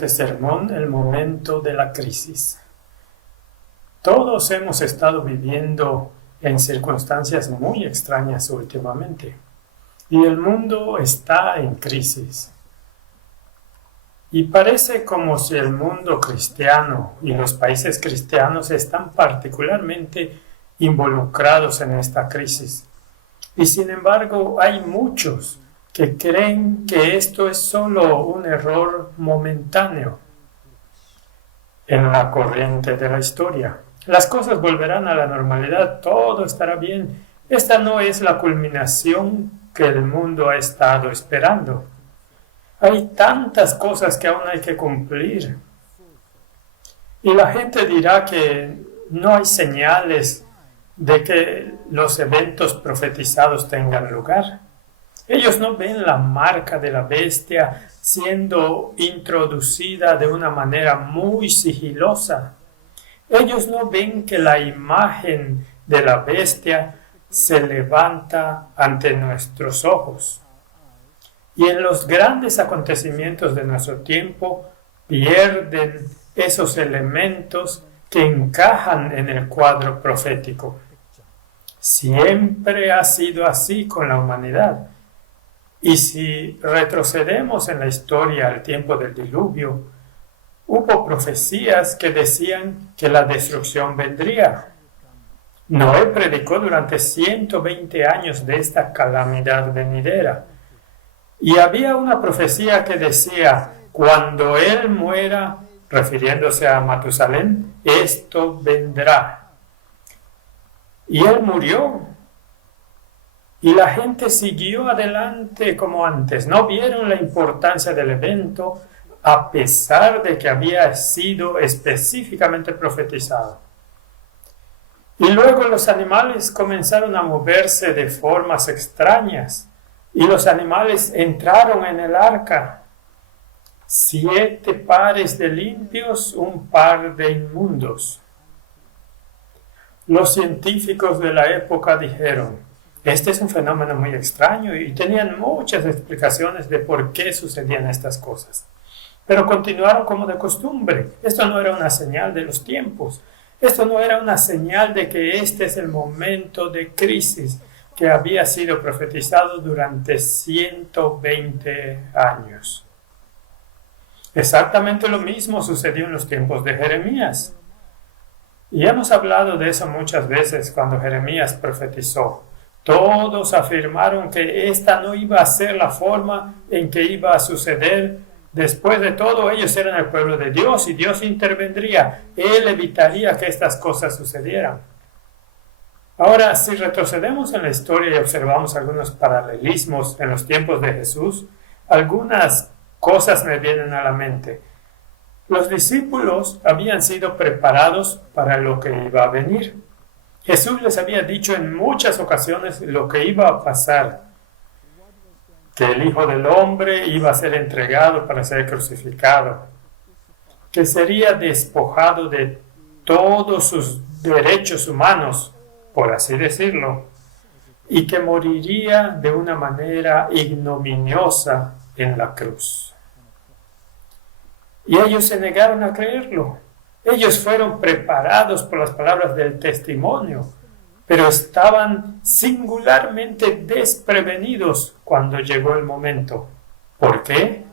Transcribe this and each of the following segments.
este sermón el momento de la crisis. Todos hemos estado viviendo en circunstancias muy extrañas últimamente y el mundo está en crisis. Y parece como si el mundo cristiano y los países cristianos están particularmente involucrados en esta crisis. Y sin embargo, hay muchos que creen que esto es solo un error momentáneo en la corriente de la historia. Las cosas volverán a la normalidad, todo estará bien. Esta no es la culminación que el mundo ha estado esperando. Hay tantas cosas que aún hay que cumplir. Y la gente dirá que no hay señales de que los eventos profetizados tengan lugar. Ellos no ven la marca de la bestia siendo introducida de una manera muy sigilosa. Ellos no ven que la imagen de la bestia se levanta ante nuestros ojos. Y en los grandes acontecimientos de nuestro tiempo pierden esos elementos que encajan en el cuadro profético. Siempre ha sido así con la humanidad. Y si retrocedemos en la historia al tiempo del diluvio, hubo profecías que decían que la destrucción vendría. Noé predicó durante 120 años de esta calamidad venidera. Y había una profecía que decía, cuando él muera, refiriéndose a Matusalén, esto vendrá. Y él murió. Y la gente siguió adelante como antes. No vieron la importancia del evento a pesar de que había sido específicamente profetizado. Y luego los animales comenzaron a moverse de formas extrañas. Y los animales entraron en el arca. 7 pares de limpios, un par de inmundos. Los científicos de la época dijeron, este es un fenómeno muy extraño y tenían muchas explicaciones de por qué sucedían estas cosas. Pero continuaron como de costumbre. Esto no era una señal de los tiempos. Esto no era una señal de que este es el momento de crisis que había sido profetizado durante 120 años. Exactamente lo mismo sucedió en los tiempos de Jeremías. Y hemos hablado de eso muchas veces cuando Jeremías profetizó. Todos afirmaron que esta no iba a ser la forma en que iba a suceder. Después de todo, ellos eran el pueblo de Dios y Dios intervendría. Él evitaría que estas cosas sucedieran. Ahora, si retrocedemos en la historia y observamos algunos paralelismos en los tiempos de Jesús, algunas cosas me vienen a la mente. Los discípulos habían sido preparados para lo que iba a venir. Jesús les había dicho en muchas ocasiones lo que iba a pasar, que el Hijo del Hombre iba a ser entregado para ser crucificado, que sería despojado de todos sus derechos humanos, por así decirlo, y que moriría de una manera ignominiosa en la cruz. Y ellos se negaron a creerlo. Ellos fueron preparados por las palabras del testimonio, pero estaban singularmente desprevenidos cuando llegó el momento. ¿Por qué?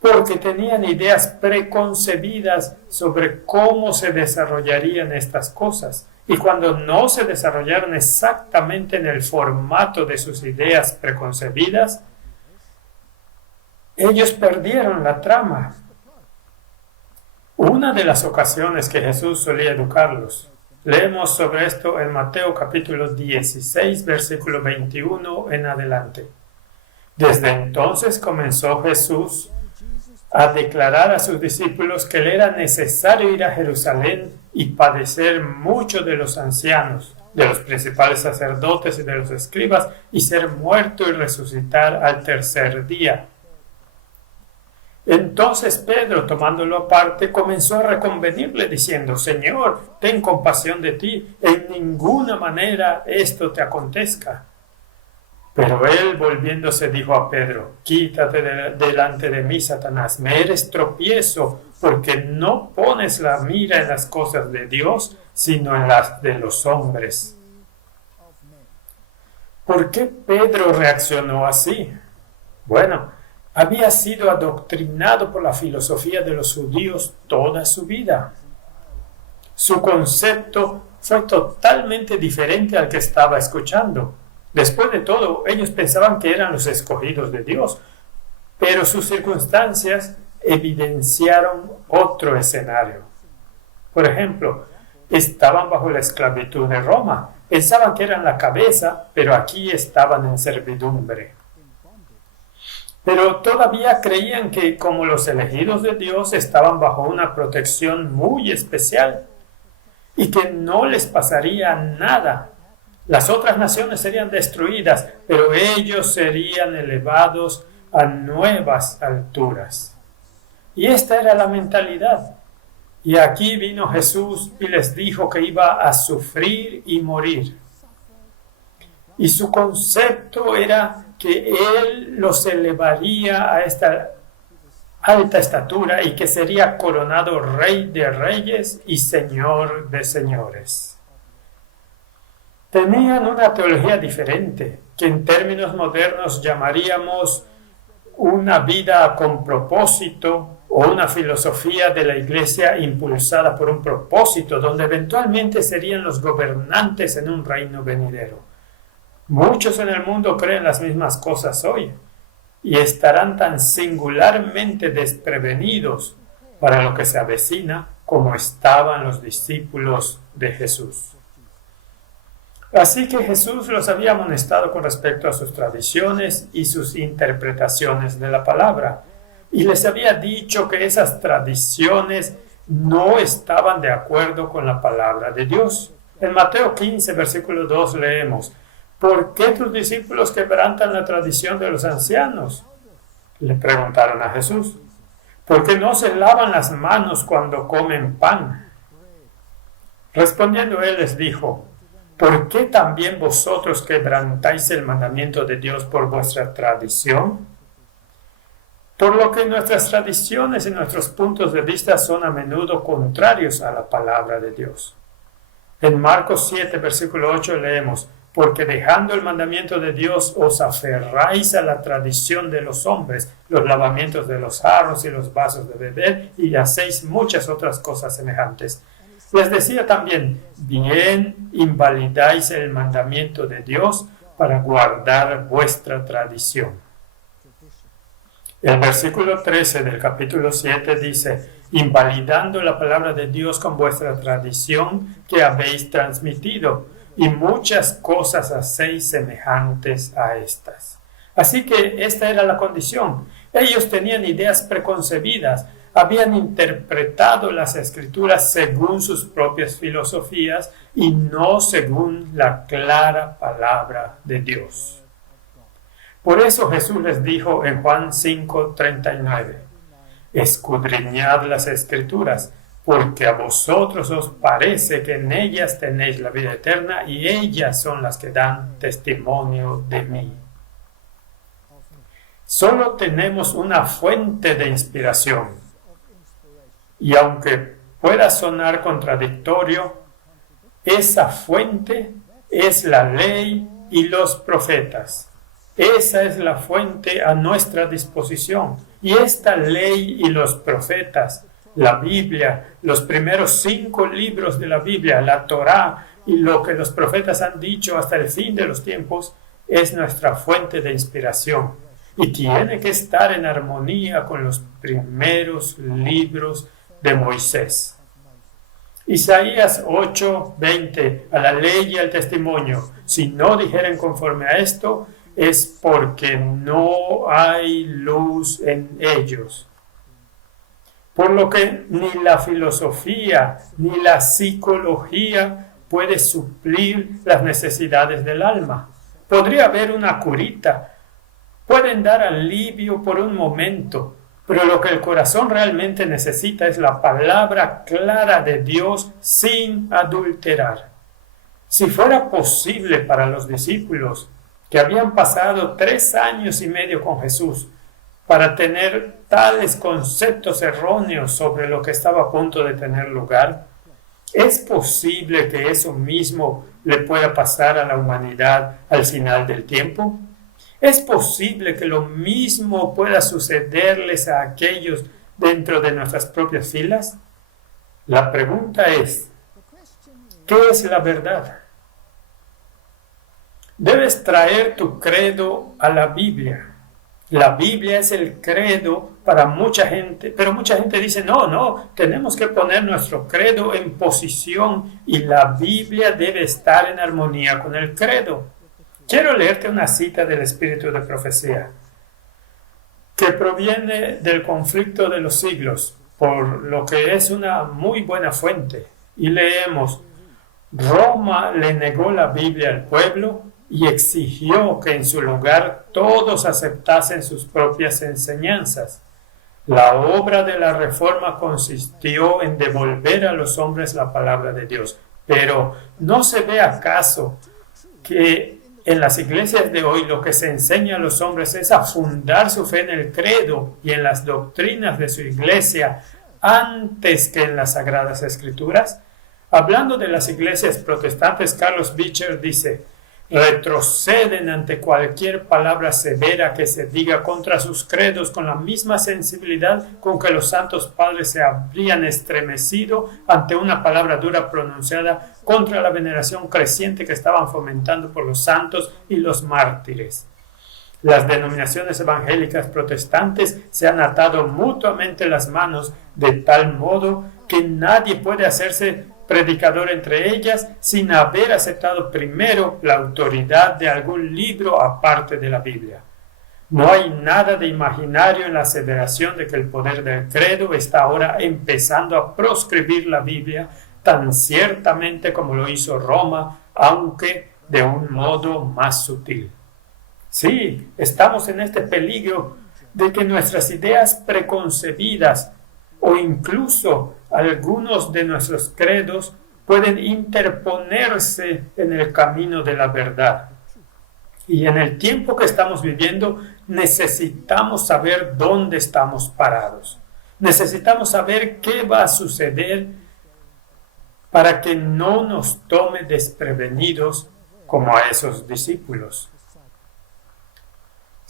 Porque tenían ideas preconcebidas sobre cómo se desarrollarían estas cosas. Y cuando no se desarrollaron exactamente en el formato de sus ideas preconcebidas, ellos perdieron la trama. Una de las ocasiones que Jesús solía educarlos, leemos sobre esto en Mateo capítulo 16, versículo 21 en adelante. Desde entonces comenzó Jesús a declarar a sus discípulos que le era necesario ir a Jerusalén y padecer mucho de los ancianos, de los principales sacerdotes y de los escribas, y ser muerto y resucitar al tercer día. Entonces Pedro, tomándolo aparte, comenzó a reconvenirle diciendo, Señor, ten compasión de ti, en ninguna manera esto te acontezca. Pero él, volviéndose, dijo a Pedro: quítate delante de mí, Satanás, me eres tropiezo, porque no pones la mira en las cosas de Dios, sino en las de los hombres. ¿Por qué Pedro reaccionó así? Bueno, había sido adoctrinado por la filosofía de los judíos toda su vida. Su concepto fue totalmente diferente al que estaba escuchando. Después de todo, ellos pensaban que eran los escogidos de Dios, pero sus circunstancias evidenciaron otro escenario. Por ejemplo, estaban bajo la esclavitud de Roma. Pensaban que eran la cabeza, pero aquí estaban en servidumbre. Pero todavía creían que, como los elegidos de Dios, estaban bajo una protección muy especial y que no les pasaría nada. Las otras naciones serían destruidas, pero ellos serían elevados a nuevas alturas. Y esta era la mentalidad. Y aquí vino Jesús y les dijo que iba a sufrir y morir. Y su concepto era que Él los elevaría a esta alta estatura y que sería coronado Rey de Reyes y Señor de Señores. Tenían una teología diferente, que en términos modernos llamaríamos una vida con propósito o una filosofía de la Iglesia impulsada por un propósito, donde eventualmente serían los gobernantes en un reino venidero. Muchos en el mundo creen las mismas cosas hoy y estarán tan singularmente desprevenidos para lo que se avecina como estaban los discípulos de Jesús. Así que Jesús los había amonestado con respecto a sus tradiciones y sus interpretaciones de la palabra, y les había dicho que esas tradiciones no estaban de acuerdo con la palabra de Dios. En Mateo 15, versículo 2 leemos: ¿por qué tus discípulos quebrantan la tradición de los ancianos? Le preguntaron a Jesús. ¿Por qué no se lavan las manos cuando comen pan? Respondiendo él les dijo: ¿por qué también vosotros quebrantáis el mandamiento de Dios por vuestra tradición? Por lo que nuestras tradiciones y nuestros puntos de vista son a menudo contrarios a la palabra de Dios. En Marcos 7, versículo 8 leemos: porque dejando el mandamiento de Dios os aferráis a la tradición de los hombres, los lavamientos de los jarros y los vasos de beber, y hacéis muchas otras cosas semejantes. Les decía también: bien invalidáis el mandamiento de Dios para guardar vuestra tradición. El versículo 13 del capítulo 7 dice: invalidando la palabra de Dios con vuestra tradición que habéis transmitido, y muchas cosas hacéis semejantes a estas. Así que esta era la condición. Ellos tenían ideas preconcebidas, habían interpretado las Escrituras según sus propias filosofías y no según la clara palabra de Dios. Por eso Jesús les dijo en Juan 5:39: escudriñad las Escrituras, porque a vosotros os parece que en ellas tenéis la vida eterna, y ellas son las que dan testimonio de mí. Solo tenemos una fuente de inspiración, y aunque pueda sonar contradictorio, esa fuente es la ley y los profetas. Esa es la fuente a nuestra disposición. Y esta ley y los profetas, la Biblia, los primeros 5 libros de la Biblia, la Torá y lo que los profetas han dicho hasta el fin de los tiempos, es nuestra fuente de inspiración. Y tiene que estar en armonía con los primeros libros de Moisés. Isaías 8:20: a la ley y al testimonio, si no dijeren conforme a esto, es porque no hay luz en ellos. Por lo que ni la filosofía ni la psicología puede suplir las necesidades del alma. Podría haber una curita, pueden dar alivio por un momento, pero lo que el corazón realmente necesita es la palabra clara de Dios sin adulterar. Si fuera posible para los discípulos que habían pasado 3 años y medio con Jesús para tener tales conceptos erróneos sobre lo que estaba a punto de tener lugar? ¿Es posible que eso mismo le pueda pasar a la humanidad al final del tiempo? ¿Es posible que lo mismo pueda sucederles a aquellos dentro de nuestras propias filas? La pregunta es, ¿qué es la verdad? Debes traer tu credo a la Biblia. La Biblia es el credo para mucha gente, pero mucha gente dice, no, tenemos que poner nuestro credo en posición y la Biblia debe estar en armonía con el credo. Quiero leerte una cita del Espíritu de Profecía, que proviene del conflicto de los siglos, por lo que es una muy buena fuente. Y leemos, Roma le negó la Biblia al pueblo y exigió que en su lugar todos aceptasen sus propias enseñanzas. La obra de la reforma consistió en devolver a los hombres la palabra de Dios. Pero ¿no se ve acaso que en las iglesias de hoy lo que se enseña a los hombres es a fundar su fe en el credo y en las doctrinas de su iglesia antes que en las Sagradas Escrituras? Hablando de las iglesias protestantes, Carlos Beecher dice, retroceden ante cualquier palabra severa que se diga contra sus credos con la misma sensibilidad con que los santos padres se habrían estremecido ante una palabra dura pronunciada contra la veneración creciente que estaban fomentando por los santos y los mártires. Las denominaciones evangélicas protestantes se han atado mutuamente las manos de tal modo que nadie puede hacerse predicador entre ellas sin haber aceptado primero la autoridad de algún libro aparte de la Biblia. No hay nada de imaginario en la aseveración de que el poder del credo está ahora empezando a proscribir la Biblia tan ciertamente como lo hizo Roma, aunque de un modo más sutil. Sí, estamos en este peligro de que nuestras ideas preconcebidas o incluso algunos de nuestros credos pueden interponerse en el camino de la verdad. Y en el tiempo que estamos viviendo necesitamos saber dónde estamos parados. Necesitamos saber qué va a suceder para que no nos tome desprevenidos como a esos discípulos.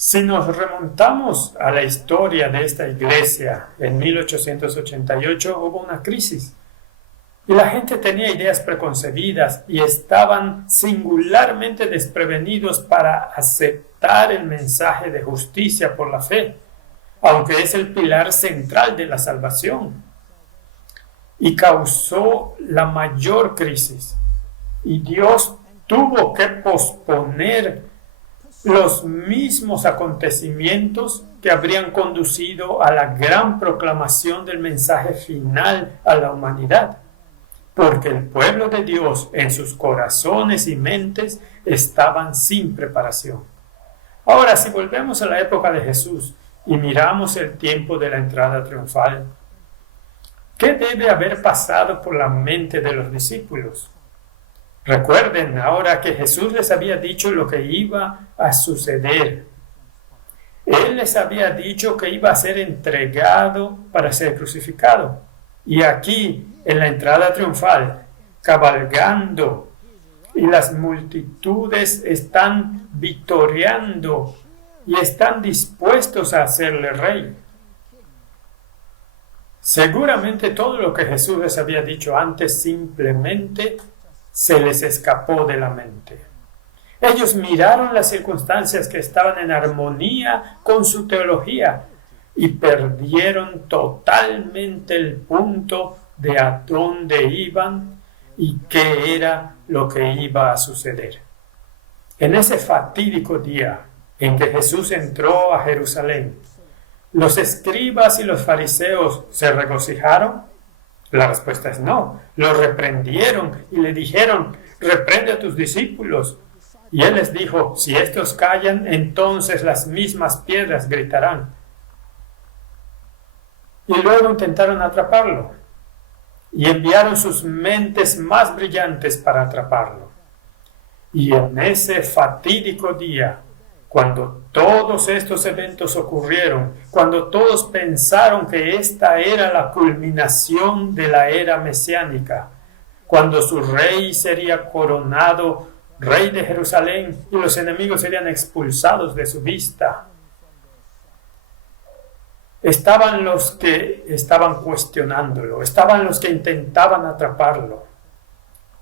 Si nos remontamos a la historia de esta iglesia, en 1888 hubo una crisis y la gente tenía ideas preconcebidas y estaban singularmente desprevenidos para aceptar el mensaje de justicia por la fe, aunque es el pilar central de la salvación, y causó la mayor crisis. Y Dios tuvo que posponer los mismos acontecimientos que habrían conducido a la gran proclamación del mensaje final a la humanidad, porque el pueblo de Dios en sus corazones y mentes estaban sin preparación. Ahora, si volvemos a la época de Jesús y miramos el tiempo de la entrada triunfal, ¿qué debe haber pasado por la mente de los discípulos? Recuerden ahora que Jesús les había dicho lo que iba a suceder. Él les había dicho que iba a ser entregado para ser crucificado. Y aquí, en la entrada triunfal, cabalgando, y las multitudes están victoriando y están dispuestos a hacerle rey. Seguramente todo lo que Jesús les había dicho antes simplemente se les escapó de la mente. Ellos miraron las circunstancias que estaban en armonía con su teología y perdieron totalmente el punto de a dónde iban y qué era lo que iba a suceder. En ese fatídico día en que Jesús entró a Jerusalén, ¿los escribas y los fariseos se regocijaron? La respuesta es no. Lo reprendieron y le dijeron, reprende a tus discípulos. Y él les dijo, si estos callan, entonces las mismas piedras gritarán. Y luego intentaron atraparlo y enviaron sus mentes más brillantes para atraparlo. Y en ese fatídico día, cuando todos estos eventos ocurrieron, cuando todos pensaron que esta era la culminación de la era mesiánica, cuando su rey sería coronado rey de Jerusalén y los enemigos serían expulsados de su vista, estaban los que estaban cuestionándolo, estaban los que intentaban atraparlo.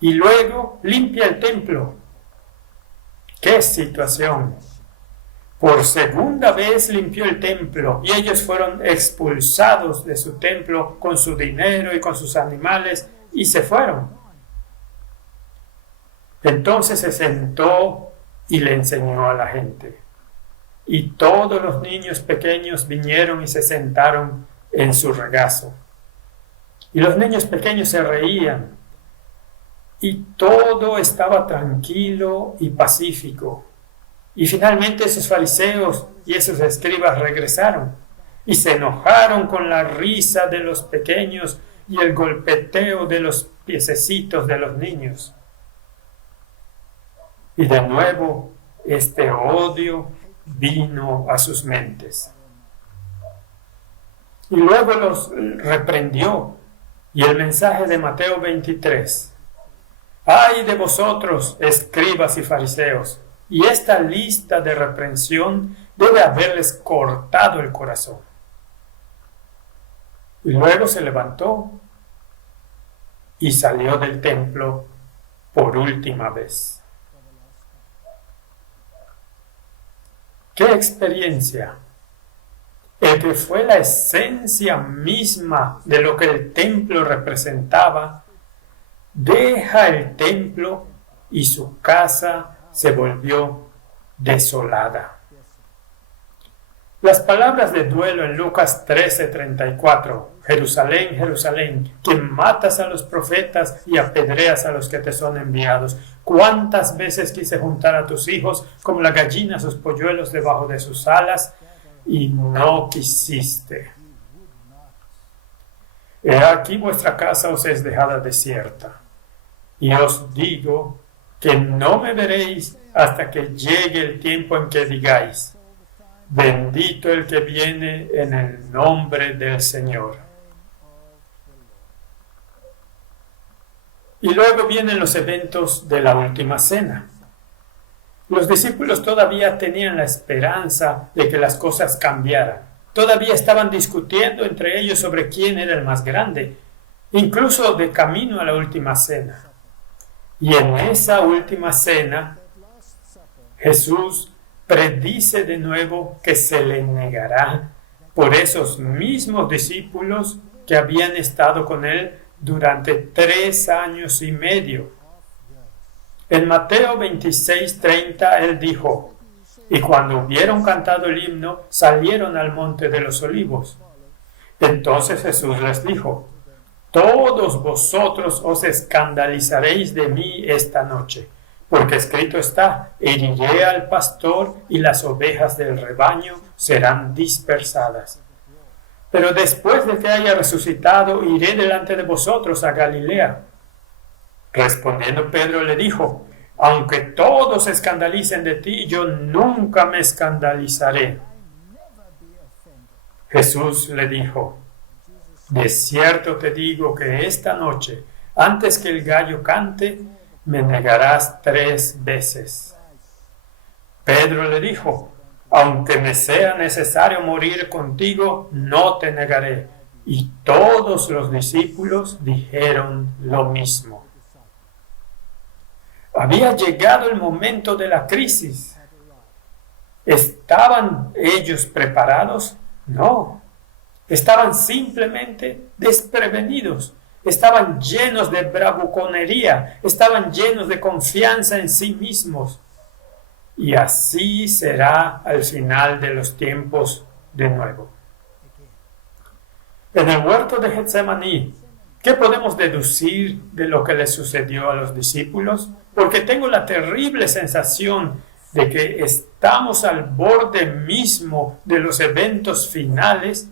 Y luego limpia el templo. ¡Qué situación! Por segunda vez limpió el templo y ellos fueron expulsados de su templo con su dinero y con sus animales y se fueron. Entonces se sentó y le enseñó a la gente. Y todos los niños pequeños vinieron y se sentaron en su regazo. Y los niños pequeños se reían. Y todo estaba tranquilo y pacífico. Y finalmente esos fariseos y esos escribas regresaron y se enojaron con la risa de los pequeños y el golpeteo de los piececitos de los niños. Y de nuevo este odio vino a sus mentes. Y luego los reprendió. Y el mensaje de Mateo 23. ¡Ay de vosotros, escribas y fariseos! Y esta lista de reprensión debe haberles cortado el corazón. Y luego se levantó y salió del templo por última vez. ¡Qué experiencia! El que fue la esencia misma de lo que el templo representaba, deja el templo y su casa se volvió desolada. Las palabras de duelo en Lucas 13:34, Jerusalén, Jerusalén, que matas a los profetas y apedreas a los que te son enviados. ¿Cuántas veces quise juntar a tus hijos como la gallina sus polluelos debajo de sus alas y no quisiste? He aquí vuestra casa os es dejada desierta. Y os digo que no me veréis hasta que llegue el tiempo en que digáis, bendito el que viene en el nombre del Señor. Y luego vienen los eventos de la última cena. Los discípulos todavía tenían la esperanza de que las cosas cambiaran. Todavía estaban discutiendo entre ellos sobre quién era el más grande, incluso de camino a la última cena. Y en esa última cena, Jesús predice de nuevo que se le negará por esos mismos discípulos que habían estado con él durante 3 años y medio. En Mateo 26:30 él dijo, y cuando hubieron cantado el himno, salieron al monte de los olivos. Entonces Jesús les dijo, todos vosotros os escandalizaréis de mí esta noche, porque escrito está, heriré al pastor y las ovejas del rebaño serán dispersadas. Pero después de que haya resucitado, iré delante de vosotros a Galilea. Respondiendo Pedro le dijo, aunque todos se escandalicen de ti, yo nunca me escandalizaré. Jesús le dijo, de cierto te digo que esta noche, antes que el gallo cante, me negarás 3 veces. Pedro le dijo, aunque me sea necesario morir contigo, no te negaré. Y todos los discípulos dijeron lo mismo. Había llegado el momento de la crisis. ¿Estaban ellos preparados? No. Estaban simplemente desprevenidos. Estaban llenos de bravuconería. Estaban llenos de confianza en sí mismos. Y así será al final de los tiempos de nuevo. En el huerto de Getsemaní, ¿qué podemos deducir de lo que les sucedió a los discípulos? Porque tengo la terrible sensación de que estamos al borde mismo de los eventos finales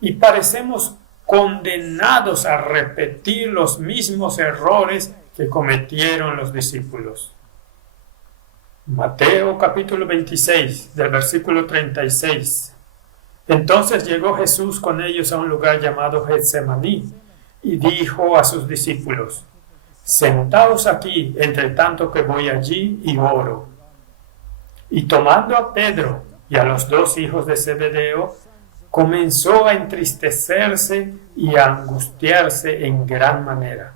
y parecemos condenados a repetir los mismos errores que cometieron los discípulos. Mateo capítulo 26, del versículo 36. Entonces llegó Jesús con ellos a un lugar llamado Getsemaní y dijo a sus discípulos: Sentaos aquí, entre tanto que voy allí y oro. Y tomando a Pedro y a los dos hijos de Zebedeo, comenzó a entristecerse y a angustiarse en gran manera.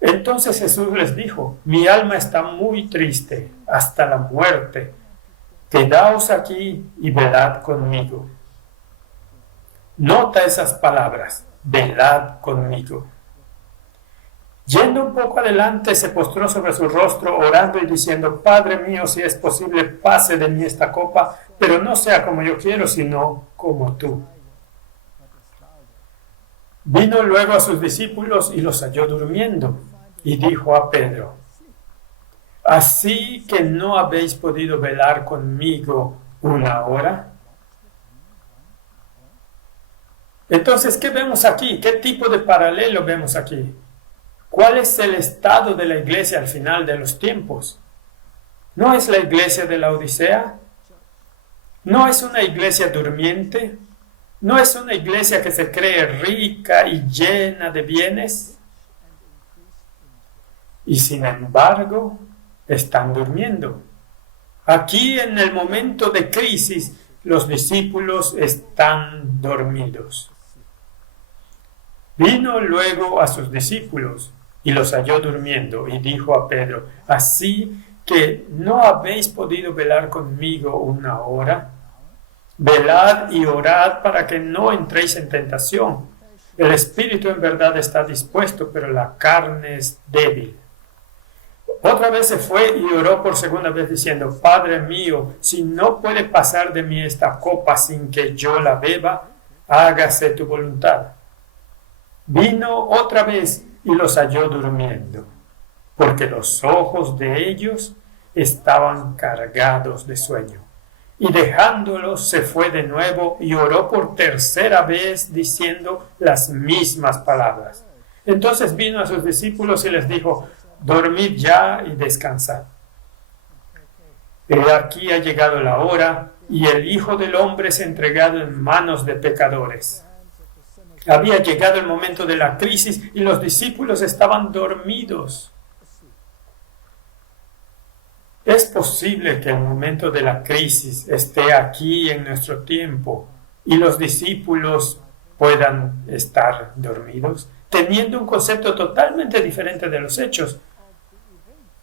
Entonces Jesús les dijo: Mi alma está muy triste hasta la muerte. Quedaos aquí y velad conmigo. Nota esas palabras: velad conmigo. Yendo un poco adelante, se postró sobre su rostro, orando y diciendo: Padre mío, si es posible, pase de mí esta copa, pero no sea como yo quiero, sino como tú. Vino luego a sus discípulos y los halló durmiendo, y dijo a Pedro: ¿Así que no habéis podido velar conmigo una hora? Entonces, ¿qué vemos aquí? ¿Qué tipo de paralelo vemos aquí? ¿Cuál es el estado de la iglesia al final de los tiempos? ¿No es la iglesia de la Odisea? ¿No es una iglesia durmiente? ¿No es una iglesia que se cree rica y llena de bienes? Y sin embargo, están durmiendo. Aquí, en el momento de crisis, los discípulos están dormidos. Vino luego a sus discípulos y los halló durmiendo, y dijo a Pedro: ¿Así que no habéis podido velar conmigo una hora? Velad y orad para que no entréis en tentación. El espíritu en verdad está dispuesto, pero la carne es débil. Otra vez se fue y oró por segunda vez diciendo: Padre mío, si no puede pasar de mí esta copa sin que yo la beba, hágase tu voluntad. Vino otra vez y los halló durmiendo, porque los ojos de ellos estaban cargados de sueño. Y dejándolos se fue de nuevo y oró por tercera vez diciendo las mismas palabras. Entonces vino a sus discípulos y les dijo: Dormid ya y descansad. He aquí ha llegado la hora y el Hijo del Hombre es entregado en manos de pecadores. Había llegado el momento de la crisis y los discípulos estaban dormidos. Es posible que el momento de la crisis esté aquí en nuestro tiempo y los discípulos puedan estar dormidos, teniendo un concepto totalmente diferente de los hechos,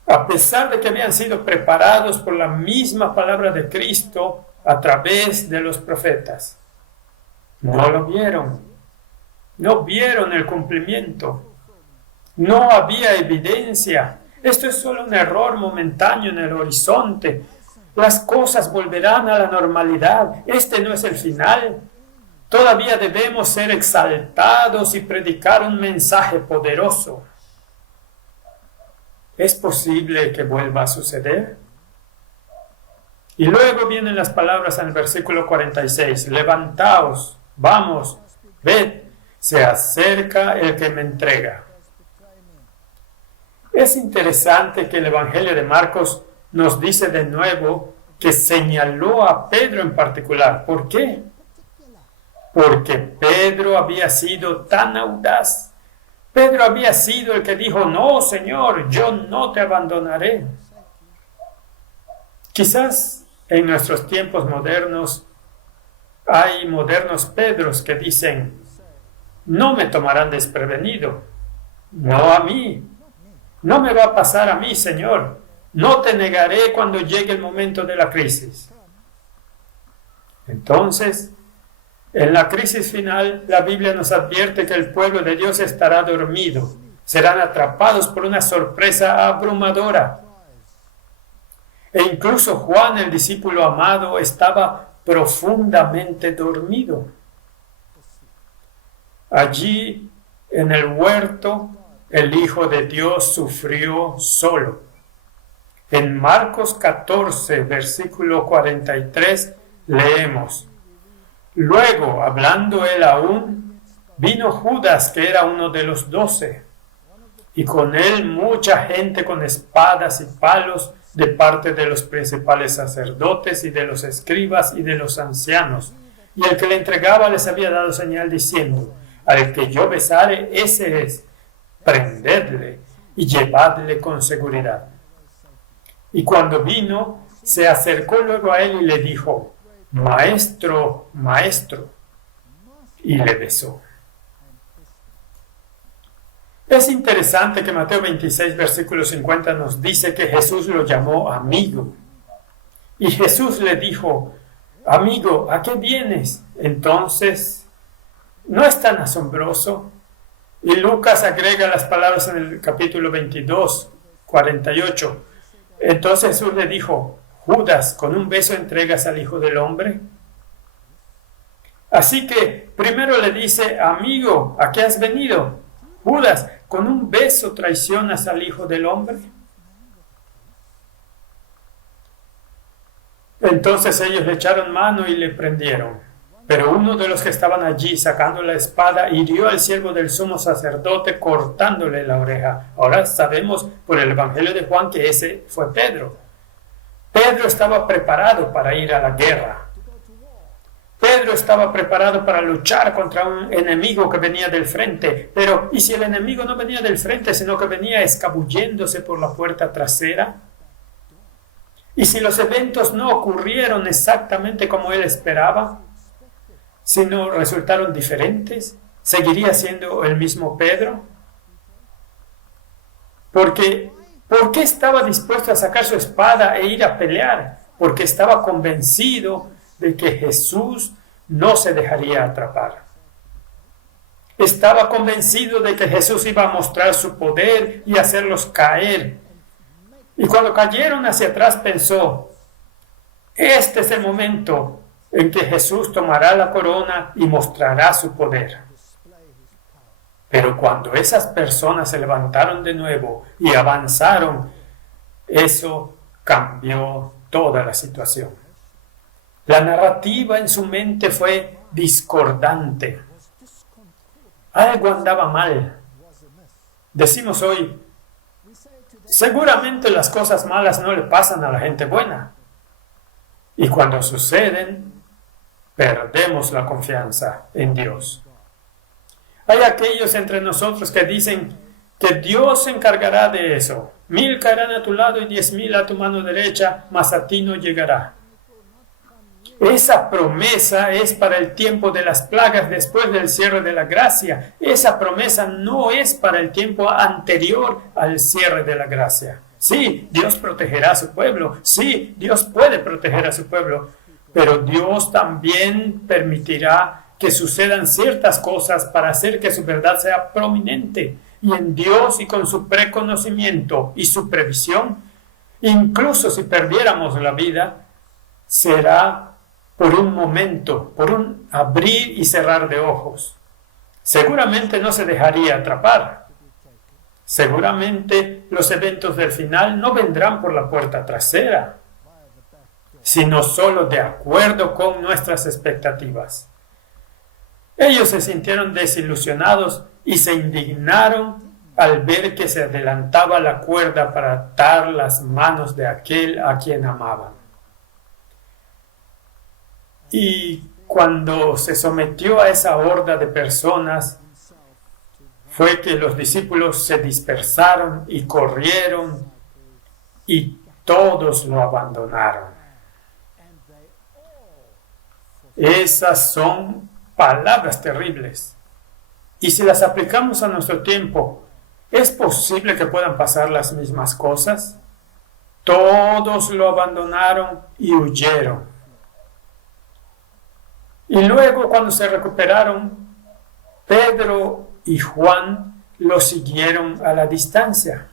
a pesar de que habían sido preparados por la misma palabra de Cristo a través de los profetas. No lo vieron. No vieron el cumplimiento. No había evidencia. Esto es solo un error momentáneo en el horizonte. Las cosas volverán a la normalidad. Este no es el final. Todavía debemos ser exaltados y predicar un mensaje poderoso. ¿Es posible que vuelva a suceder? Y luego vienen las palabras en el versículo 46. Levantaos, vamos, ved, se acerca el que me entrega. Es interesante que el Evangelio de Marcos nos dice de nuevo que señaló a Pedro en particular. ¿Por qué? Porque Pedro había sido tan audaz. Pedro había sido el que dijo: no, Señor, yo no te abandonaré. Quizás en nuestros tiempos modernos hay modernos Pedros que dicen: no me tomarán desprevenido, no a mí, no me va a pasar a mí, Señor, no te negaré cuando llegue el momento de la crisis. Entonces, en la crisis final, la Biblia nos advierte que el pueblo de Dios estará dormido, serán atrapados por una sorpresa abrumadora. E incluso Juan, el discípulo amado, estaba profundamente dormido. Allí, en el huerto, el Hijo de Dios sufrió solo. En Marcos 14, versículo 43, leemos: Luego, hablando él aún, vino Judas, que era uno de los 12, y con él mucha gente con espadas y palos, de parte de los principales sacerdotes y de los escribas y de los ancianos. Y el que le entregaba les había dado señal diciendo: al que yo besare, ese es, prendedle y llevadle con seguridad. Y cuando vino, se acercó luego a él y le dijo: Maestro, maestro, y le besó. Es interesante que Mateo 26, versículo 50 nos dice que Jesús lo llamó amigo. Y Jesús le dijo: amigo, ¿a qué vienes? Entonces, ¿no es tan asombroso? Y Lucas agrega las palabras en el capítulo 22, 48. Entonces Jesús le dijo: Judas, ¿con un beso entregas al Hijo del Hombre? Así que primero le dice: amigo, ¿a qué has venido? Judas, ¿con un beso traicionas al Hijo del Hombre? Entonces ellos le echaron mano y le prendieron. Pero uno de los que estaban allí, sacando la espada, hirió al siervo del sumo sacerdote, cortándole la oreja. Ahora sabemos por el Evangelio de Juan que ese fue Pedro. Pedro estaba preparado para ir a la guerra. Pedro estaba preparado para luchar contra un enemigo que venía del frente. Pero, ¿y si el enemigo no venía del frente, sino que venía escabulléndose por la puerta trasera? ¿Y si los eventos no ocurrieron exactamente como él esperaba, sino resultaron diferentes? ¿Seguiría siendo el mismo Pedro? ¿Por qué estaba dispuesto a sacar su espada e ir a pelear? Porque estaba convencido de que Jesús no se dejaría atrapar. Estaba convencido de que Jesús iba a mostrar su poder y hacerlos caer. Y cuando cayeron hacia atrás pensó: este es el momento en que Jesús tomará la corona y mostrará su poder. Pero cuando esas personas se levantaron de nuevo y avanzaron, eso cambió toda la situación. La narrativa en su mente fue discordante. Algo andaba mal. Decimos hoy: seguramente las cosas malas no le pasan a la gente buena. Y cuando suceden, perdemos la confianza en Dios. Hay aquellos entre nosotros que dicen que Dios se encargará de eso. 1000 caerán a tu lado y 10,000 a tu mano derecha, mas a ti no llegará. Esa promesa es para el tiempo de las plagas después del cierre de la gracia. Esa promesa no es para el tiempo anterior al cierre de la gracia. Sí, Dios protegerá a su pueblo. Sí, Dios puede proteger a su pueblo. Pero Dios también permitirá que sucedan ciertas cosas para hacer que su verdad sea prominente. Y en Dios y con su preconocimiento y su previsión, incluso si perdiéramos la vida, será por un momento, por un abrir y cerrar de ojos. Seguramente no se dejaría atrapar. Seguramente los eventos del final no vendrán por la puerta trasera, sino solo de acuerdo con nuestras expectativas. Ellos se sintieron desilusionados y se indignaron al ver que se adelantaba la cuerda para atar las manos de aquel a quien amaban. Y cuando se sometió a esa horda de personas, fue que los discípulos se dispersaron y corrieron y todos lo abandonaron. Esas son palabras terribles. Y si las aplicamos a nuestro tiempo, ¿es posible que puedan pasar las mismas cosas? Todos lo abandonaron y huyeron. Y luego, cuando se recuperaron, Pedro y Juan lo siguieron a la distancia.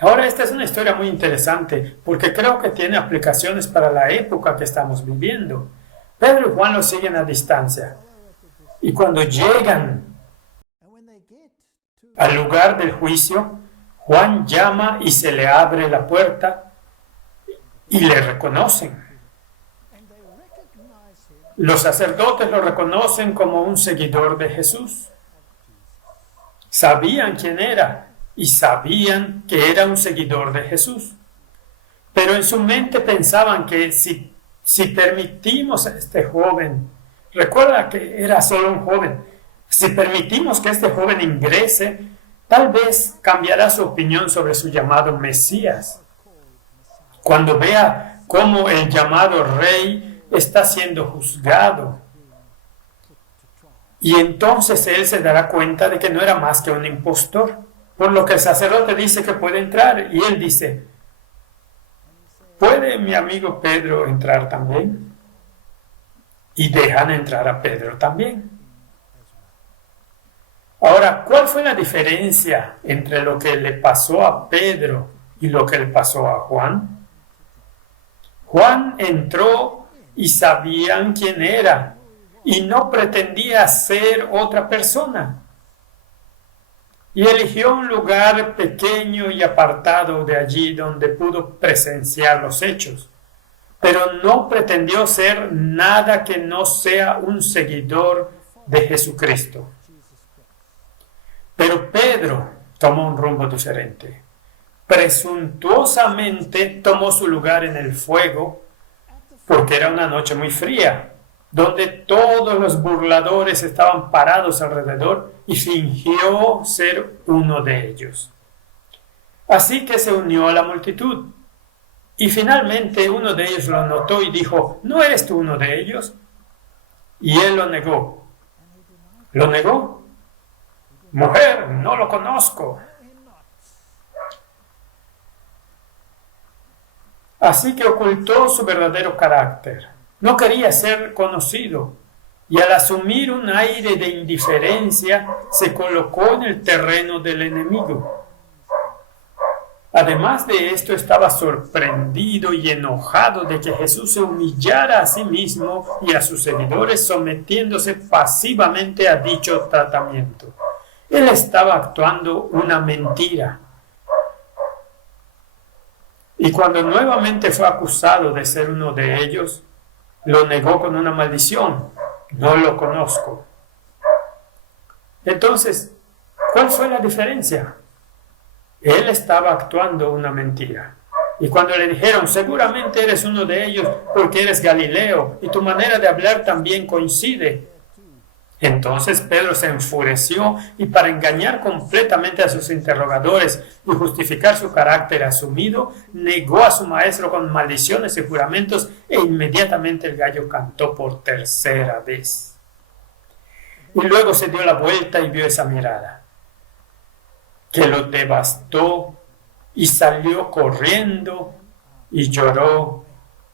Ahora, esta es una historia muy interesante porque creo que tiene aplicaciones para la época que estamos viviendo. Pedro y Juan lo siguen a distancia. Y cuando llegan al lugar del juicio, Juan llama y se le abre la puerta y le reconocen. Los sacerdotes lo reconocen como un seguidor de Jesús. Sabían quién era y sabían que era un seguidor de Jesús. Pero en su mente pensaban que si permitimos a este joven, recuerda que era solo un joven, si permitimos que este joven ingrese, tal vez cambiará su opinión sobre su llamado Mesías. Cuando vea cómo el llamado rey está siendo juzgado. Y entonces él se dará cuenta de que no era más que un impostor. Por lo que el sacerdote dice que puede entrar. Y él dice, ¿puede mi amigo Pedro entrar también? Y dejan entrar a Pedro también. Ahora, ¿cuál fue la diferencia entre lo que le pasó a Pedro y lo que le pasó a Juan? Juan entró y sabían quién era y no pretendía ser otra persona. Y eligió un lugar pequeño y apartado de allí donde pudo presenciar los hechos. Pero no pretendió ser nada que no sea un seguidor de Jesucristo. Pero Pedro tomó un rumbo diferente. Presuntuosamente tomó su lugar en el fuego, porque era una noche muy fría, donde todos los burladores estaban parados alrededor, y fingió ser uno de ellos. Así que se unió a la multitud. Y finalmente uno de ellos lo notó y dijo, ¿no eres tú uno de ellos? Y él lo negó. ¿Lo negó? Mujer, no lo conozco. Así que ocultó su verdadero carácter. No quería ser conocido. Y al asumir un aire de indiferencia, se colocó en el terreno del enemigo. Además de esto, estaba sorprendido y enojado de que Jesús se humillara a sí mismo y a sus seguidores sometiéndose pasivamente a dicho tratamiento. Él estaba actuando una mentira. Y cuando nuevamente fue acusado de ser uno de ellos, lo negó con una maldición. No lo conozco. Entonces, ¿cuál fue la diferencia? Él estaba actuando una mentira. Y cuando le dijeron, seguramente eres uno de ellos porque eres Galileo y tu manera de hablar también coincide. Entonces Pedro se enfureció y para engañar completamente a sus interrogadores y justificar su carácter asumido, negó a su maestro con maldiciones y juramentos e inmediatamente el gallo cantó por tercera vez. Y luego se dio la vuelta y vio esa mirada que lo devastó y salió corriendo y lloró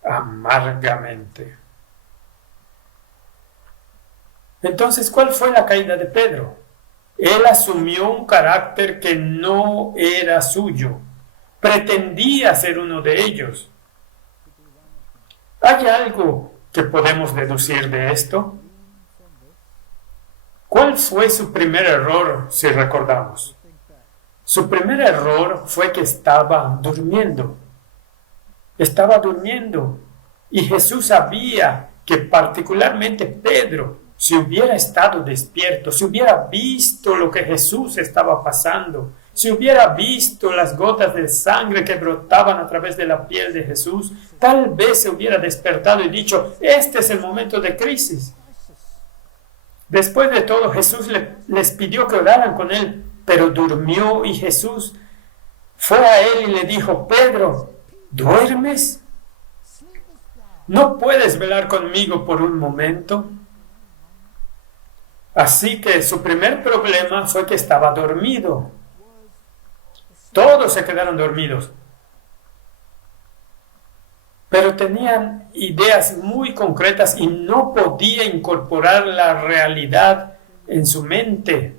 amargamente. Entonces, ¿cuál fue la caída de Pedro? Él asumió un carácter que no era suyo. Pretendía ser uno de ellos. ¿Hay algo que podemos deducir de esto? ¿Cuál fue su primer error, si recordamos? Su primer error fue que estaba durmiendo. Estaba durmiendo. Y Jesús sabía que particularmente Pedro, si hubiera estado despierto, si hubiera visto lo que Jesús estaba pasando, si hubiera visto las gotas de sangre que brotaban a través de la piel de Jesús, tal vez se hubiera despertado y dicho, este es el momento de crisis. Después de todo, Jesús les pidió que oraran con él, pero durmió y Jesús fue a él y le dijo, Pedro, ¿duermes? ¿No puedes velar conmigo por un momento? Así que su primer problema fue que estaba dormido. Todos se quedaron dormidos. Pero tenían ideas muy concretas y no podía incorporar la realidad en su mente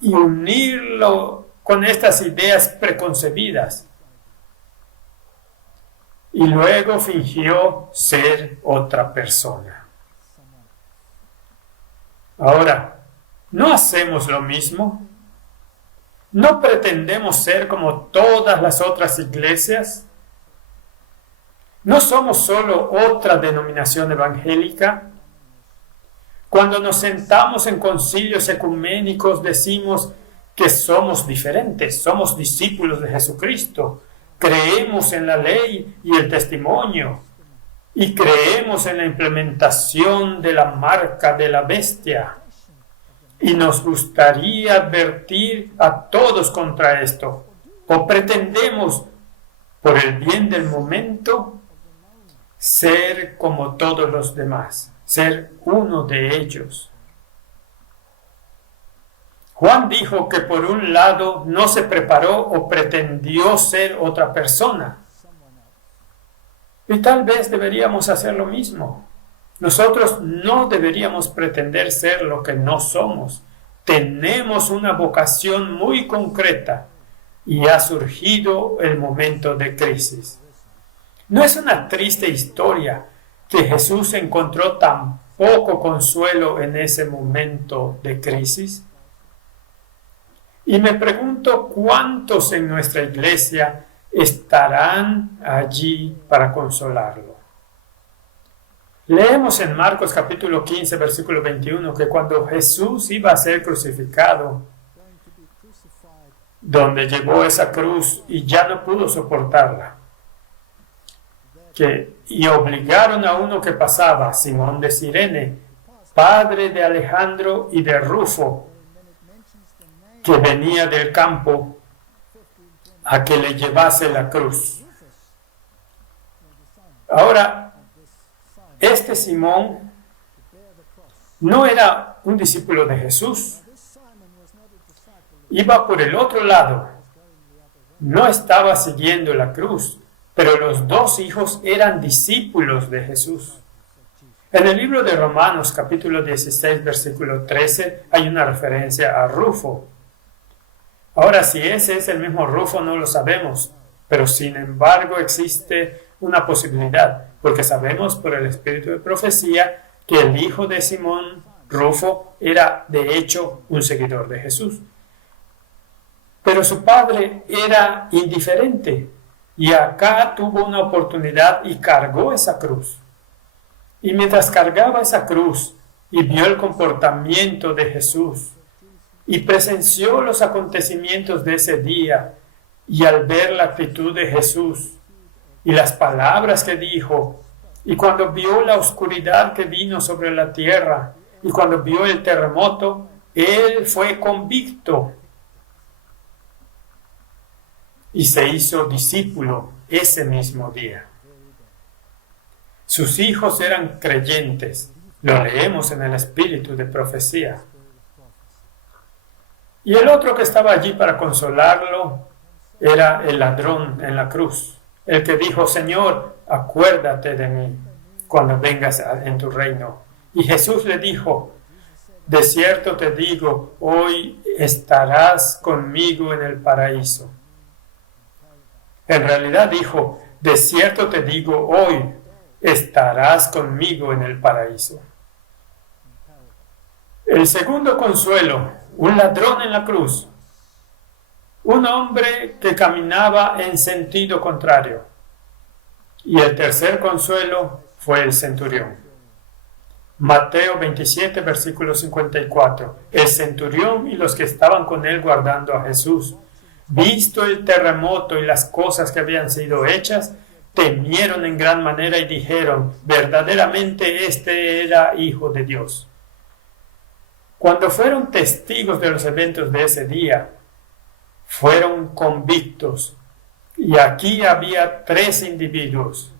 y unirlo con estas ideas preconcebidas. Y luego fingió ser otra persona. Ahora, ¿no hacemos lo mismo? ¿No pretendemos ser como todas las otras iglesias? ¿No somos solo otra denominación evangélica? Cuando nos sentamos en concilios ecuménicos decimos que somos diferentes, somos discípulos de Jesucristo, creemos en la ley y el testimonio, y creemos en la implementación de la marca de la bestia. Y nos gustaría advertir a todos contra esto, o pretendemos, por el bien del momento, ser como todos los demás, ser uno de ellos. Juan dijo que por un lado no se preparó o pretendió ser otra persona. Y tal vez deberíamos hacer lo mismo. Nosotros no deberíamos pretender ser lo que no somos. Tenemos una vocación muy concreta y ha surgido el momento de crisis. ¿No es una triste historia que Jesús encontró tan poco consuelo en ese momento de crisis? Y me pregunto cuántos en nuestra iglesia estarán allí para consolarlo. Leemos en Marcos capítulo 15, versículo 21, que cuando Jesús iba a ser crucificado, donde llevó esa cruz y ya no pudo soportarla, y obligaron a uno que pasaba, Simón de Cirene, padre de Alejandro y de Rufo, que venía del campo, a que le llevase la cruz. Ahora, este Simón no era un discípulo de Jesús. Iba por el otro lado. No estaba siguiendo la cruz, pero los dos hijos eran discípulos de Jesús. En el libro de Romanos, capítulo 16, versículo 13, hay una referencia a Rufo. Ahora, si ese es el mismo Rufo, no lo sabemos, pero sin embargo existe una posibilidad, porque sabemos por el espíritu de profecía que el hijo de Simón, Rufo, era de hecho un seguidor de Jesús. Pero su padre era indiferente y acá tuvo una oportunidad y cargó esa cruz. Y mientras cargaba esa cruz y vio el comportamiento de Jesús, y presenció los acontecimientos de ese día, y al ver la actitud de Jesús y las palabras que dijo, y cuando vio la oscuridad que vino sobre la tierra, y cuando vio el terremoto, él fue convicto y se hizo discípulo ese mismo día. Sus hijos eran creyentes, lo leemos en el espíritu de profecía. Y el otro que estaba allí para consolarlo era el ladrón en la cruz, el que dijo, Señor, acuérdate de mí cuando vengas en tu reino. Y Jesús le dijo, de cierto te digo, hoy estarás conmigo en el paraíso. En realidad dijo, de cierto te digo, hoy estarás conmigo en el paraíso. El segundo consuelo, un ladrón en la cruz, un hombre que caminaba en sentido contrario. Y el tercer consuelo fue el centurión. Mateo 27, versículo 54. El centurión y los que estaban con él guardando a Jesús, visto el terremoto y las cosas que habían sido hechas, temieron en gran manera y dijeron, verdaderamente este era Hijo de Dios. Cuando fueron testigos de los eventos de ese día, fueron convictos. Y aquí había tres individuos,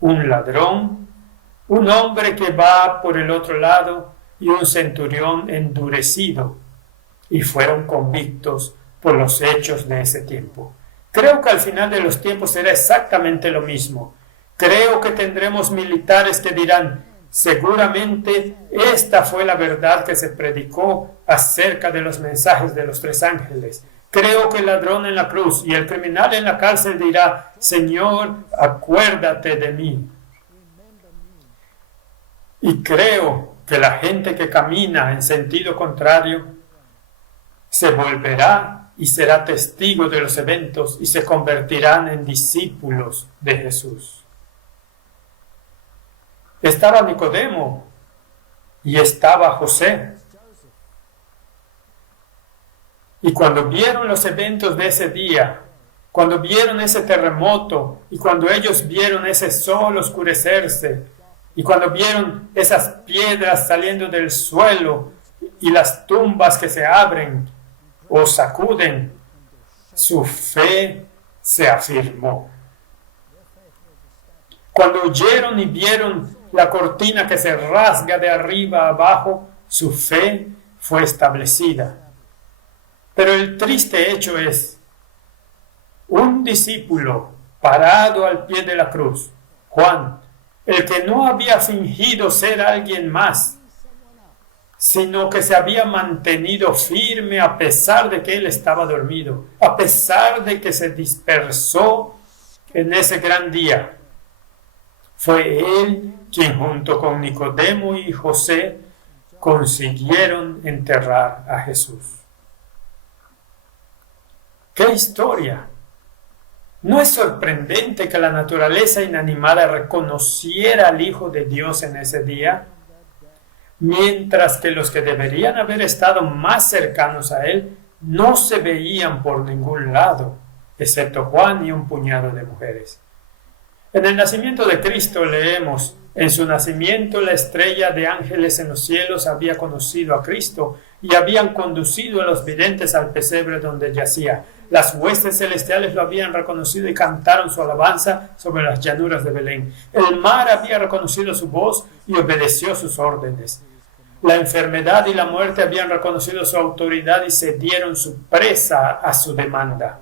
un ladrón, un hombre que va por el otro lado y un centurión endurecido, y fueron convictos por los hechos de ese tiempo. Creo que al final de los tiempos será exactamente lo mismo. Creo que tendremos militares que dirán, seguramente esta fue la verdad que se predicó acerca de los mensajes de los tres ángeles. Creo que el ladrón en la cruz y el criminal en la cárcel dirá, Señor, acuérdate de mí. Y creo que la gente que camina en sentido contrario se volverá y será testigo de los eventos y se convertirán en discípulos de Jesús. Estaba Nicodemo y estaba José. Y cuando vieron los eventos de ese día, cuando vieron ese terremoto y cuando ellos vieron ese sol oscurecerse y cuando vieron esas piedras saliendo del suelo y las tumbas que se abren o sacuden, su fe se afirmó. Cuando oyeron y vieron la cortina que se rasga de arriba a abajo, su fe fue establecida. Pero el triste hecho es, un discípulo parado al pie de la cruz, Juan, el que no había fingido ser alguien más, sino que se había mantenido firme a pesar de que él estaba dormido, a pesar de que se dispersó en ese gran día. Fue él quien junto con Nicodemo y José consiguieron enterrar a Jesús. ¡Qué historia! ¿No es sorprendente que la naturaleza inanimada reconociera al Hijo de Dios en ese día? Mientras que los que deberían haber estado más cercanos a él no se veían por ningún lado, excepto Juan y un puñado de mujeres. En el nacimiento de Cristo leemos, en su nacimiento la estrella de ángeles en los cielos había conocido a Cristo y habían conducido a los videntes al pesebre donde yacía. Las huestes celestiales lo habían reconocido y cantaron su alabanza sobre las llanuras de Belén. El mar había reconocido su voz y obedeció sus órdenes. La enfermedad y la muerte habían reconocido su autoridad y se dieron su presa a su demanda.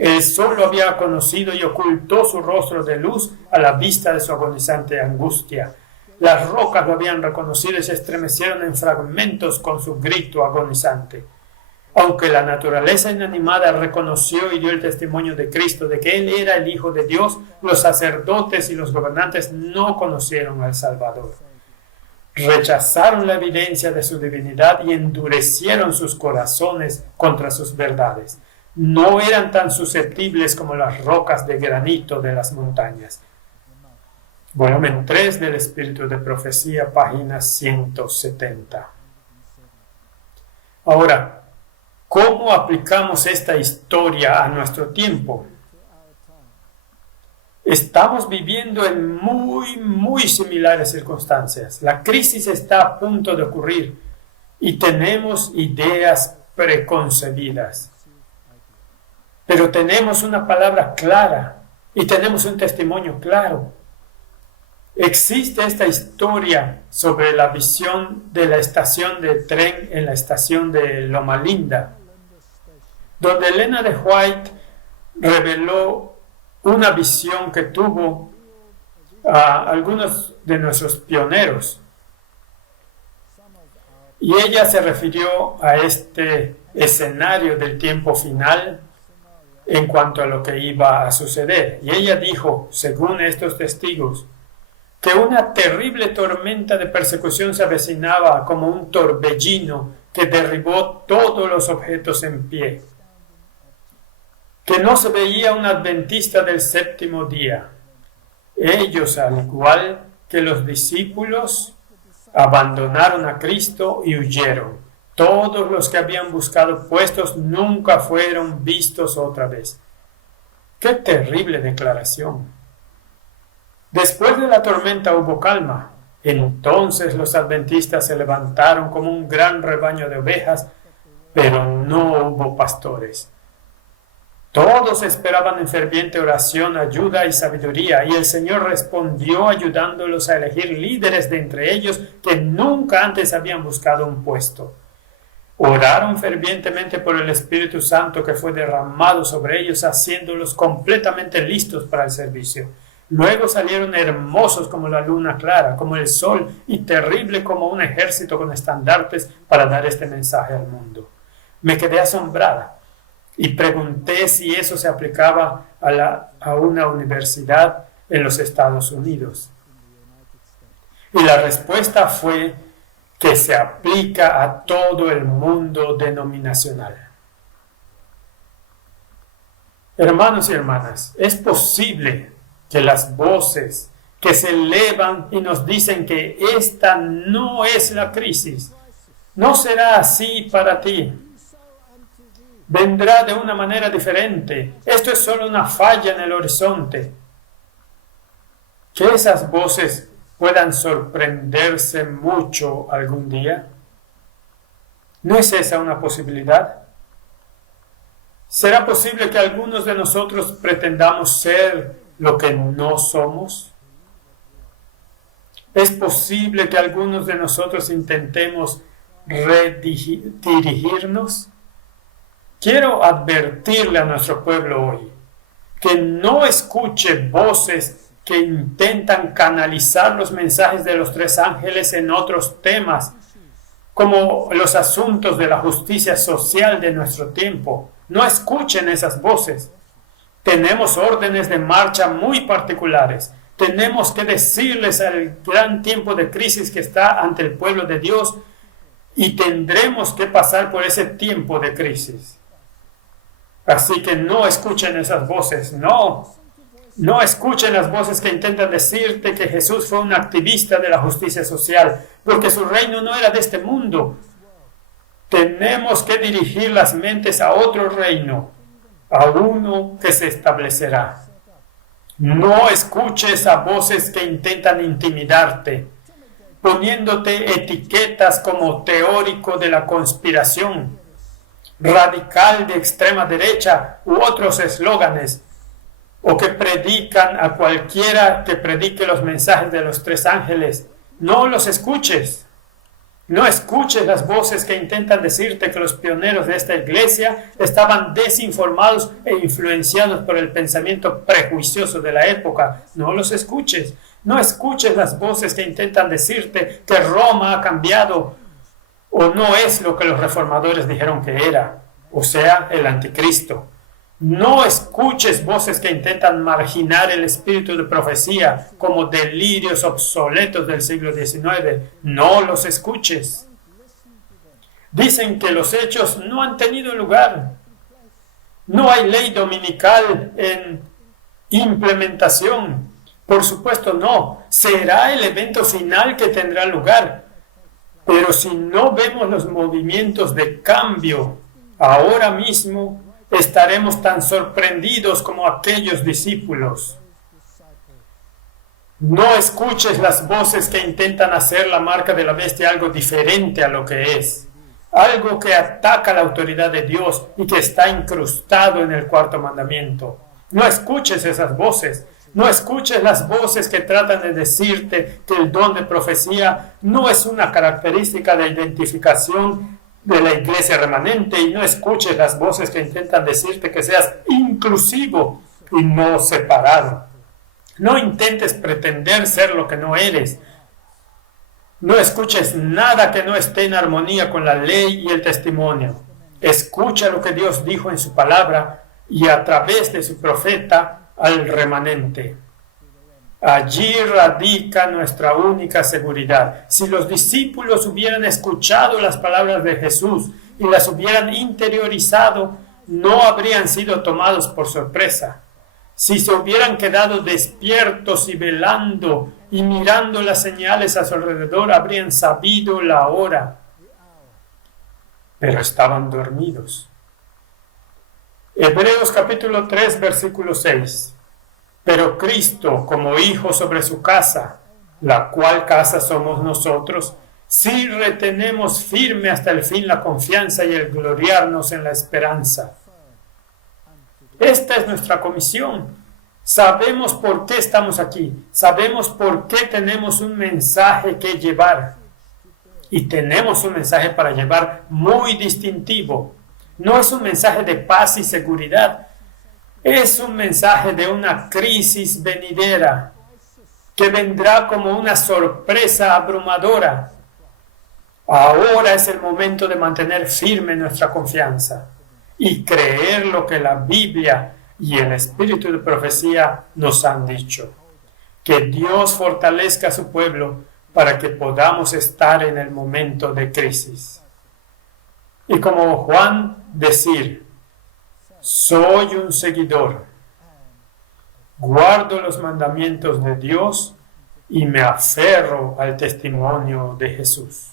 El sol lo había conocido y ocultó su rostro de luz a la vista de su agonizante angustia. Las rocas lo habían reconocido y se estremecieron en fragmentos con su grito agonizante. Aunque la naturaleza inanimada reconoció y dio el testimonio de Cristo de que Él era el Hijo de Dios, los sacerdotes y los gobernantes no conocieron al Salvador. Rechazaron la evidencia de su divinidad y endurecieron sus corazones contra sus verdades. No eran tan susceptibles como las rocas de granito de las montañas. Volumen 3 del Espíritu de Profecía, página 170. Ahora, ¿cómo aplicamos esta historia a nuestro tiempo? Estamos viviendo en muy similares circunstancias. La crisis está a punto de ocurrir y tenemos ideas preconcebidas. Pero tenemos una palabra clara y tenemos un testimonio claro. Existe esta historia sobre la visión de la estación de tren en la estación de Loma Linda, donde Elena de White reveló una visión que tuvo a algunos de nuestros pioneros. Y ella se refirió a este escenario del tiempo final en cuanto a lo que iba a suceder. Y ella dijo, según estos testigos, que una terrible tormenta de persecución se avecinaba como un torbellino que derribó todos los objetos en pie, que no se veía un adventista del séptimo día. Ellos, al igual que los discípulos, abandonaron a Cristo y huyeron. Todos los que habían buscado puestos nunca fueron vistos otra vez. ¡Qué terrible declaración! Después de la tormenta hubo calma. Entonces los adventistas se levantaron como un gran rebaño de ovejas, pero no hubo pastores. Todos esperaban en ferviente oración ayuda y sabiduría, y el Señor respondió ayudándolos a elegir líderes de entre ellos que nunca antes habían buscado un puesto. Oraron fervientemente por el Espíritu Santo que fue derramado sobre ellos, haciéndolos completamente listos para el servicio. Luego salieron hermosos como la luna clara, como el sol, y terrible como un ejército con estandartes para dar este mensaje al mundo. Me quedé asombrada y pregunté si eso se aplicaba a una universidad en los Estados Unidos. Y la respuesta fue que se aplica a todo el mundo denominacional. Hermanos y hermanas, es posible que las voces que se elevan y nos dicen que esta no es la crisis, no será así para ti. vendrá de una manera diferente. Esto es solo una falla en el horizonte. Que esas voces puedan sorprenderse mucho algún día. ¿No es esa una posibilidad? ¿Será posible que algunos de nosotros pretendamos ser lo que no somos? ¿Es posible que algunos de nosotros intentemos redirigirnos? Quiero advertirle a nuestro pueblo hoy que no escuche voces que intentan canalizar los mensajes de los tres ángeles en otros temas, como los asuntos de la justicia social de nuestro tiempo. No escuchen esas voces. Tenemos órdenes de marcha muy particulares. Tenemos que decirles al gran tiempo de crisis que está ante el pueblo de Dios, y tendremos que pasar por ese tiempo de crisis. Así que no escuchen esas voces, no escuchen las voces que intentan decirte que Jesús fue un activista de la justicia social, porque su reino no era de este mundo. Tenemos que dirigir las mentes a otro reino, a uno que se establecerá. No escuches a voces que intentan intimidarte, poniéndote etiquetas como teórico de la conspiración, radical de extrema derecha u otros eslóganes, o que predican a cualquiera que predique los mensajes de los tres ángeles. No los escuches. No escuches las voces que intentan decirte que los pioneros de esta iglesia estaban desinformados e influenciados por el pensamiento prejuicioso de la época. No los escuches. No escuches las voces que intentan decirte que Roma ha cambiado o no es lo que los reformadores dijeron que era, o sea, el anticristo. No escuches voces que intentan marginar el espíritu de profecía como delirios obsoletos del siglo XIX. No los escuches. Dicen que los hechos no han tenido lugar. No hay ley dominical en implementación. Por supuesto no. Será el evento final que tendrá lugar. Pero si no vemos los movimientos de cambio ahora mismo, estaremos tan sorprendidos como aquellos discípulos. No escuches las voces que intentan hacer la marca de la bestia algo diferente a lo que es, algo que ataca la autoridad de Dios y que está incrustado en el cuarto mandamiento. No escuches esas voces. No escuches las voces que tratan de decirte que el don de profecía no es una característica de identificación de la iglesia remanente, y no escuches las voces que intentan decirte que seas inclusivo y no separado. No intentes pretender ser lo que no eres. No escuches nada que no esté en armonía con la ley y el testimonio. Escucha lo que Dios dijo en su palabra y a través de su profeta al remanente. Allí radica nuestra única seguridad. Si los discípulos hubieran escuchado las palabras de Jesús y las hubieran interiorizado, no habrían sido tomados por sorpresa. Si se hubieran quedado despiertos y velando y mirando las señales a su alrededor, habrían sabido la hora. Pero estaban dormidos. Hebreos capítulo 3, versículo 6. Pero Cristo, como hijo sobre su casa, la cual casa somos nosotros, si retenemos firme hasta el fin la confianza y el gloriarnos en la esperanza. Esta es nuestra comisión. Sabemos por qué estamos aquí. Sabemos por qué tenemos un mensaje que llevar. Y tenemos un mensaje para llevar muy distintivo. No es un mensaje de paz y seguridad. Es un mensaje de una crisis venidera que vendrá como una sorpresa abrumadora. Ahora es el momento de mantener firme nuestra confianza y creer lo que la Biblia y el espíritu de profecía nos han dicho. Que Dios fortalezca a su pueblo para que podamos estar en el momento de crisis. Y como Juan decir: soy un seguidor, guardo los mandamientos de Dios y me aferro al testimonio de Jesús.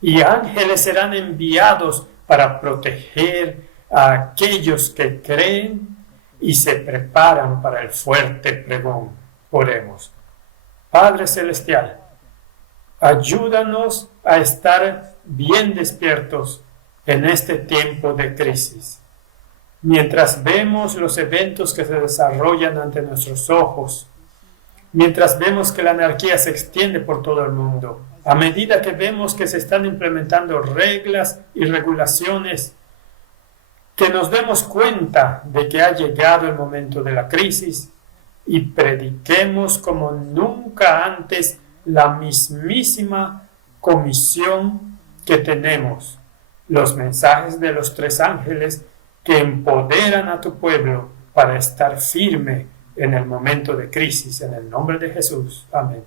Y ángeles serán enviados para proteger a aquellos que creen y se preparan para el fuerte pregón. Oremos. Padre Celestial, ayúdanos a estar bien despiertos en este tiempo de crisis. Mientras vemos los eventos que se desarrollan ante nuestros ojos, mientras vemos que la anarquía se extiende por todo el mundo, a medida que vemos que se están implementando reglas y regulaciones, que nos demos cuenta de que ha llegado el momento de la crisis y prediquemos como nunca antes la mismísima comisión que tenemos, los mensajes de los 3 ángeles que empoderan a tu pueblo para estar firme en el momento de crisis. En el nombre de Jesús. Amén.